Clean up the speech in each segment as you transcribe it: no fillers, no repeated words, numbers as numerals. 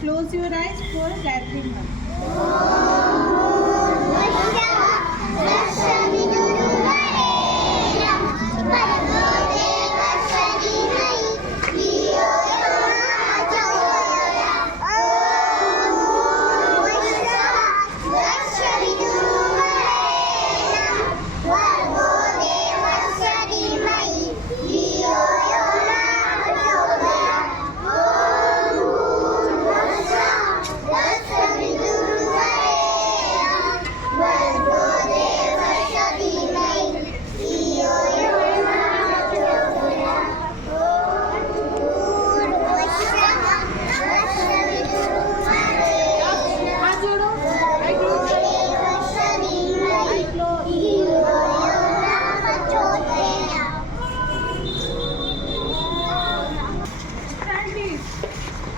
Close your eyes for gathering one.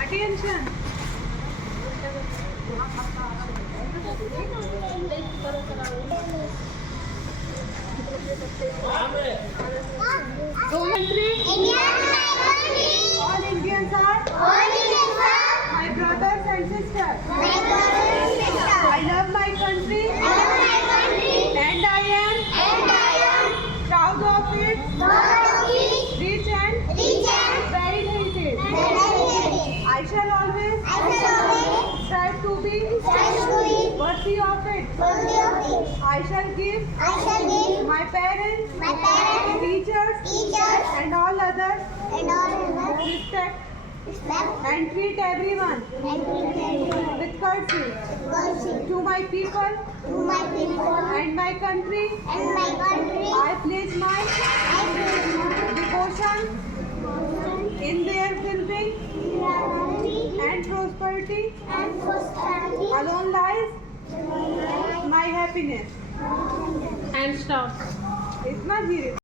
Attention. Country. All Indians are my brothers and sisters. I love my country and I am proud of it. Rich and varied heritage. I shall always strive to be worthy of it. I shall give my parents, teachers, and all others respect and treat everyone with courtesy. To my people and my country, I pledge my devotion in their well-being and prosperity. Alone lies my happiness. And stop. इतना धीरे